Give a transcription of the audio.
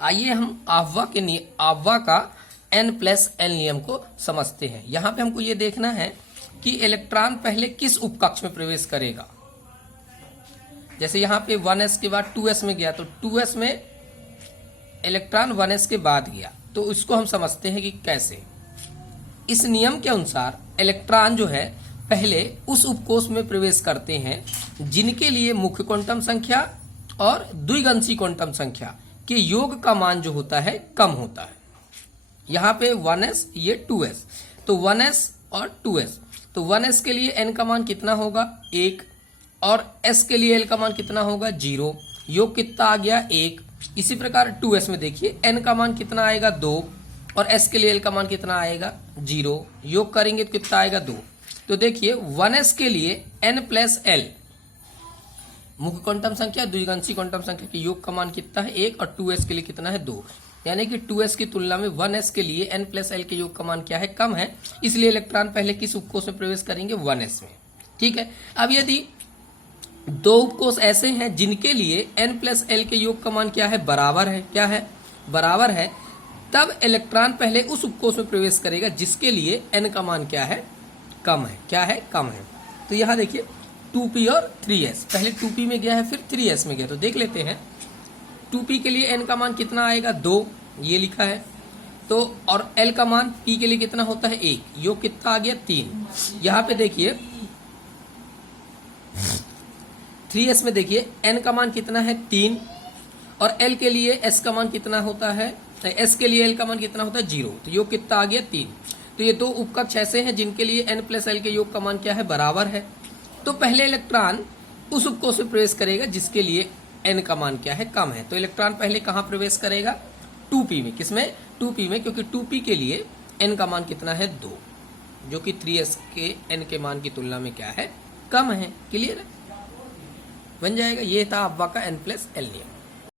आइए हम आव्वा का n+l नियम को समझते हैं। यहाँ पे हमको ये देखना है कि इलेक्ट्रॉन पहले किस उपकक्ष में प्रवेश करेगा। जैसे यहाँ पे 1s के बाद 2s में गया, तो 2s में इलेक्ट्रॉन 1s के बाद गया, तो इसको हम समझते हैं कि कैसे। इस नियम के अनुसार इलेक्ट्रॉन जो है पहले उस उपकोष में प्रवेश करते हैं जिनके लिए मुख्य क्वांटम संख्या और द्विगंशी क्वांटम संख्या के योग का मान जो होता है कम होता है। यहाँ पे 1s, ये 2s, तो 1s और 2s, तो 1s के लिए n का मान कितना होगा 1 और s के लिए l का मान कितना होगा 0, योग कितना आ गया 1। इसी प्रकार 2s में देखिए n का मान कितना आएगा 2 और s के लिए l का मान कितना आएगा 0, योग करेंगे तो कितना आएगा 2। तो देखिए 1s के लिए n+l मुख्य क्वांटम संख्या द्विगंशी क्वांटम संख्या के योग का मान कितना है 1 और 2s के लिए कितना है 2, यानी कि 2s की तुलना में 1s के लिए n+l के योग का मान क्या है कम है, इसलिए इलेक्ट्रॉन पहले किस उपकोष में प्रवेश करेंगे 1s में। ठीक है, अब यदि दो उपकोष ऐसे हैं जिनके लिए n+l के योग का मान क्या है बराबर है, क्या है बराबर है, तब इलेक्ट्रॉन पहले उस उपकोष में प्रवेश करेगा जिसके लिए n का मान क्या है कम है, क्या है कम है। तो यहाँ देखिए 2p और 3s, पहले 2p में गया है फिर 3s में गया, तो देख लेते हैं 2p के लिए n का मान कितना आएगा 2, ये लिखा है, तो और l का मान p के लिए कितना होता है 1, योग कितना आ गया 3। यहाँ पे देखिए 3s में देखिए n का मान कितना है 3 और l के लिए s का मान कितना होता है, s के लिए l का मान कितना होता है 0, तो योग कितना आ गया 3। तो ये दो उपकक्ष ऐसे हैं जिनके लिए n+l के योग का मान क्या है बराबर है, तो पहले इलेक्ट्रॉन उस उपकोष में प्रवेश करेगा जिसके लिए n का मान क्या है कम है। तो इलेक्ट्रॉन पहले कहाँ प्रवेश करेगा 2p में, किसमें 2p में, क्योंकि 2p के लिए n का मान कितना है 2, जो कि 3s के n के मान की तुलना में क्या है कम है। क्लियर है, बन जाएगा। ये था आव्वा का n+l नियम।